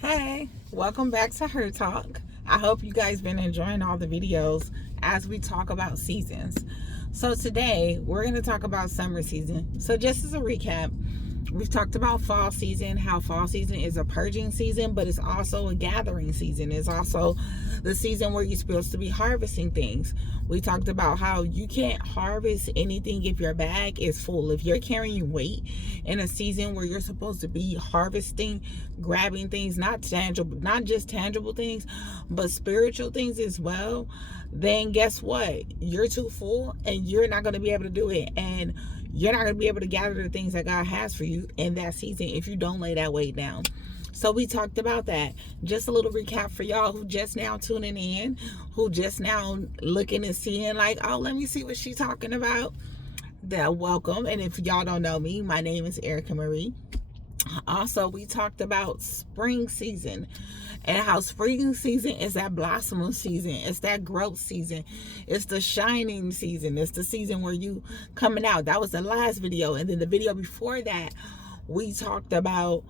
Hey, welcome back to Thehertalk. I hope you guys been enjoying all the videos as we talk about seasons. So today we're going to talk about summer season. So just as a recap, we've talked about fall season, how fall season is a purging season, but it's also a gathering season. It's also the season where you're supposed to be harvesting things. We talked about how you can't harvest anything if your bag is full. If you're carrying weight in a season where you're supposed to be harvesting, grabbing things, not just tangible things, but spiritual things as well, then guess what? You're too full and you're not going to be able to do it. And you're not going to be able to gather the things that God has for you in that season if you don't lay that weight down. So we talked about that. Just a little recap for y'all who just now tuning in, who just now looking and seeing like, oh, let me see what she's talking about. That welcome. And if y'all don't know me, my name is Erica Marie. Also, we talked about spring season and how spring season is that blossoming season. It's that growth season. It's the shining season. It's the season where you coming out. That was the last video. And then the video before that, we talked about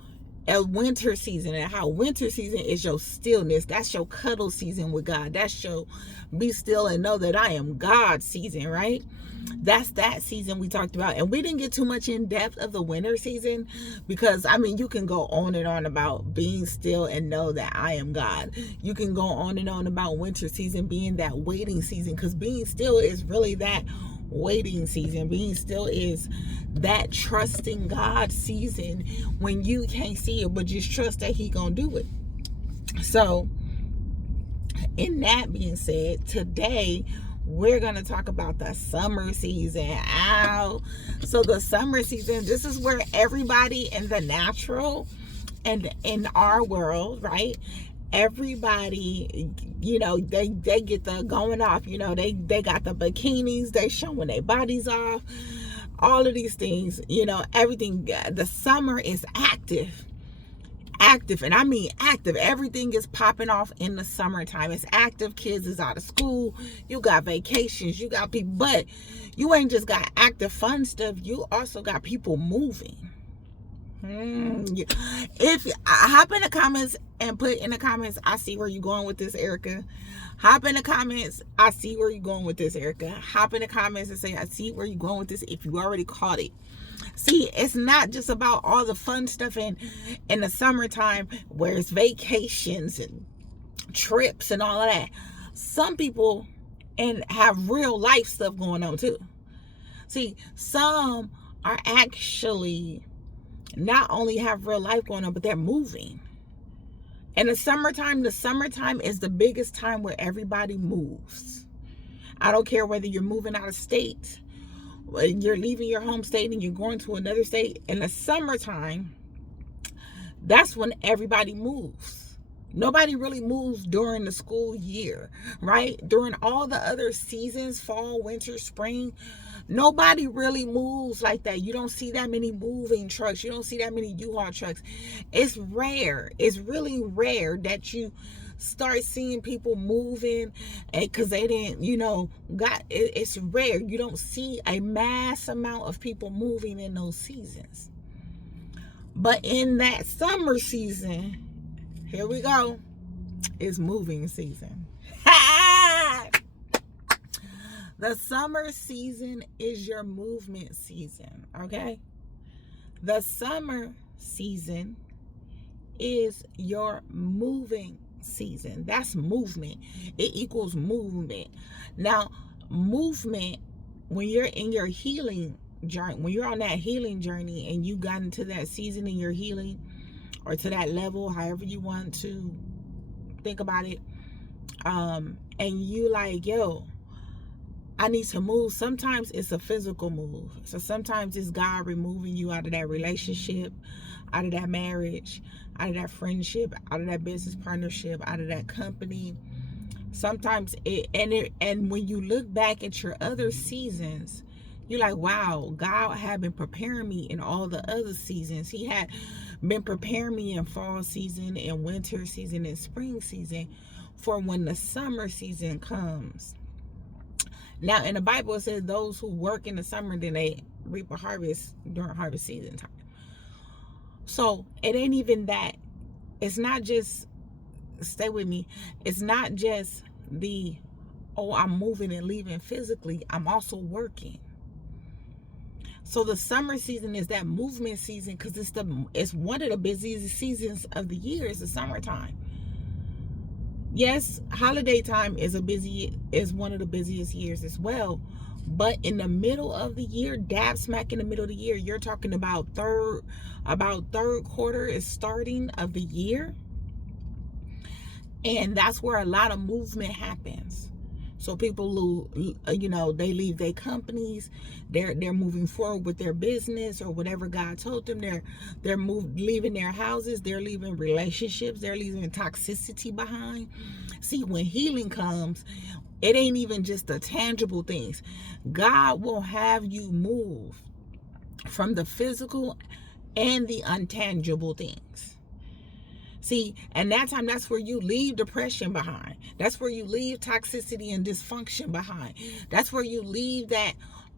a winter season and how winter season is your stillness. That's your cuddle season with God. That's your be still and know that I am God season, right? That's that season we talked about. And we didn't get too much in depth of the winter season because, I mean, you can go on and on about being still and know that I am God. You can go on and on about winter season being that waiting season, because being still is really that waiting season. Being still is that trusting God season when you can't see it, but just trust that He gonna do it. So, in that being said, today we're going to talk about the summer season. Ow. So the summer season, this is where everybody in the natural and in our world, right? Everybody, they get the going off, they got the bikinis, they showing their bodies off, all of these things, everything. The summer is active, and I mean active. Everything is popping off in the summertime. It's active. Kids is out of school. You got vacations. You got people, but you ain't just got active fun stuff. You also got people moving. If hop in the comments and put in the comments, I see where you're going with this, Erica. Hop in the comments, I see where you're going with this, Erica. Hop in the comments and say, I see where you're going with this, if you already caught it. See, it's not just about all the fun stuff in the summertime where it's vacations and trips and all of that. Some people and have real life stuff going on too. See, some are actually not only have real life going on, but they're moving. And the summertime is the biggest time where everybody moves. I don't care whether you're moving out of state, you're leaving your home state and you're going to another state. In the summertime, that's when everybody moves. Nobody really moves during the school year, right? During all the other seasons, fall, winter, spring, nobody really moves like that. You don't see that many moving trucks. You don't see that many U-Haul trucks. It's rare. It's really rare that you start seeing people moving, and because they didn't, it's rare. You don't see a mass amount of people moving in those seasons. But in that summer season, here we go, it's moving season. The summer season is your movement season, okay? The summer season is your moving season. That's movement. It equals movement. Now, movement, when you're in your healing journey, when you're on that healing journey and you got into that season in your healing, or to that level, however you want to think about it, and you like, yo, I need to move. Sometimes it's a physical move. So sometimes it's God removing you out of that relationship, out of that marriage, out of that friendship, out of that business partnership, out of that company. Sometimes and when you look back at your other seasons, you're like, wow, God had been preparing me in all the other seasons. He had been preparing me in fall season and winter season and spring season for when the summer season comes. Now, in the Bible, it says those who work in the summer, then they reap a harvest during harvest season time. So it ain't even that it's not just, stay with me, it's not just the, oh, I'm moving and leaving physically, I'm also working. So the summer season is that movement season, because it's one of the busiest seasons of the year. Is the summertime. Yes, holiday time is one of the busiest years as well. But in the middle of the year, dab smack in the middle of the year, you're talking about third quarter is starting of the year. And that's where a lot of movement happens. So people they leave their companies, they're moving forward with their business or whatever God told them. They're leaving their houses, they're leaving relationships, they're leaving toxicity behind. See, when healing comes, it ain't even just the tangible things. God will have you move from the physical and the untangible things. See, and that's where you leave depression behind. That's where you leave toxicity and dysfunction behind. That's where you leave that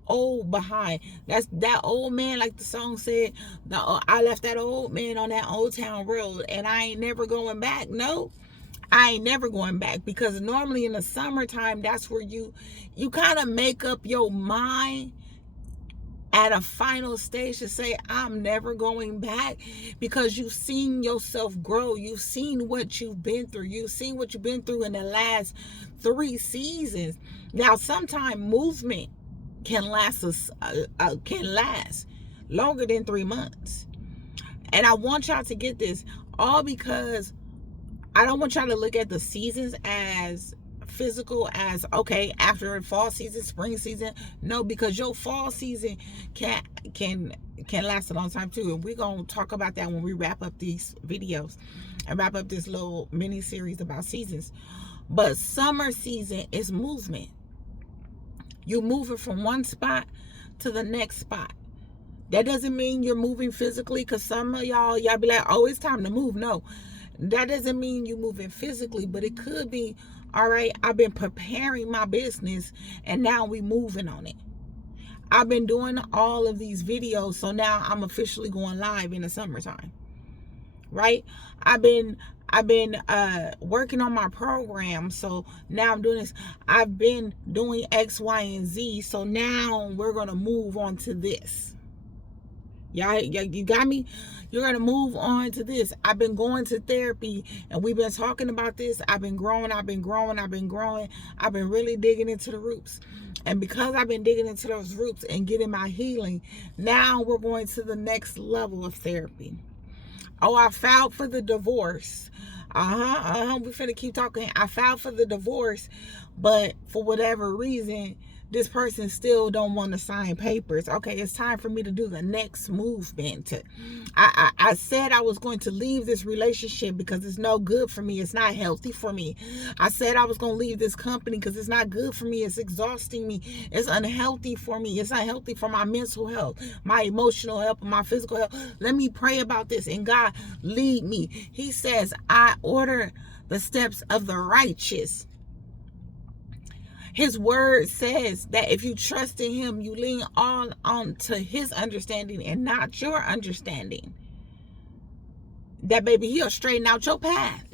old behind. That's that old man, like the song said, I left that old man on that old town road and I ain't never going back. No, I ain't never going back, because normally in the summertime, that's where you kind of make up your mind at a final stage to say, I'm never going back, because you've seen yourself grow. You've seen what you've been through. You've seen what you've been through in the last 3 seasons. Now, sometimes movement can last longer than 3 months. And I want y'all to get this, all because I don't want y'all to look at the seasons as physical, as okay, after fall season, spring season. No, because your fall season can last a long time too. And we're gonna talk about that when we wrap up these videos and wrap up this little mini series about seasons. But summer season is movement. You're moving from one spot to the next spot. That doesn't mean you're moving physically, because some of y'all be like, oh, it's time to move. No, that doesn't mean you're moving physically, but it could be, all right, I've been preparing my business and now we moving on it. I've been doing all of these videos, so now I'm officially going live in the summertime, right? I've been working on my program, so now I'm doing this. I've been doing X, Y, and Z, so now we're gonna move on to this. Y'all, you got me? You're going to move on to this. I've been going to therapy and we've been talking about this. I've been growing. I've been really digging into the roots. And because I've been digging into those roots and getting my healing, now we're going to the next level of therapy. Oh, I filed for the divorce. We finna keep talking. I filed for the divorce, but for whatever reason, this person still don't want to sign papers. Okay, it's time for me to do the next movement. I said I was going to leave this relationship because it's no good for me. It's not healthy for me. I said I was going to leave this company because it's not good for me. It's exhausting me. It's unhealthy for me. It's unhealthy for my mental health, my emotional health, my physical health. Let me pray about this, and God, lead me. He says, I order the steps of the righteous. His word says that if you trust in him, you lean all on to his understanding and not your understanding. That baby, he'll straighten out your path.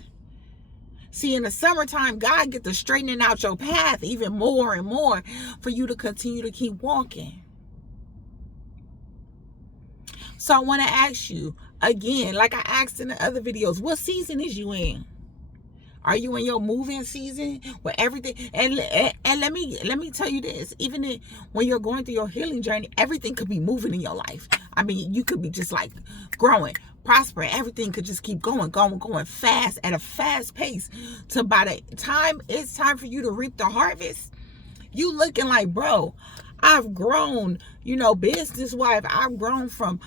See, in the summertime, God gets to straightening out your path even more and more for you to continue to keep walking. So I want to ask you again, like I asked in the other videos, what season is you in? Are you in your moving season where everything, and let me tell you this, even when you're going through your healing journey, everything could be moving in your life. I mean, you could be just like growing, prospering. Everything could just keep going fast, at a fast pace, to by the time it's time for you to reap the harvest, you looking like, bro, I've grown, business wife. I've grown from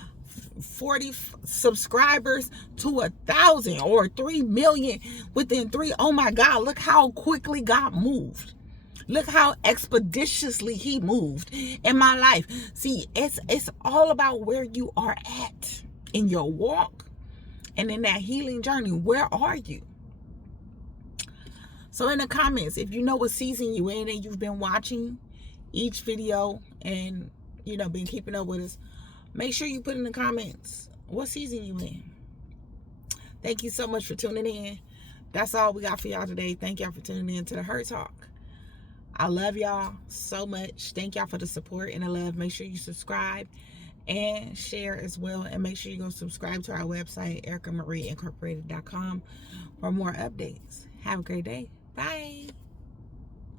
40 subscribers to 1,000 or 3 million within 3. Oh my God, look how quickly God moved. Look how expeditiously he moved in my life. See, it's all about where you are at in your walk and in that healing journey. Where are you? So in the comments, if you know what season you in and you've been watching each video and been keeping up with us, make sure you put in the comments what season you in. Thank you so much for tuning in. That's all we got for y'all today. Thank y'all for tuning in to the Her Talk. I love y'all so much. Thank y'all for the support and the love. Make sure you subscribe and share as well. And make sure you go subscribe to our website, EricaMarieIncorporated.com, for more updates. Have a great day. Bye.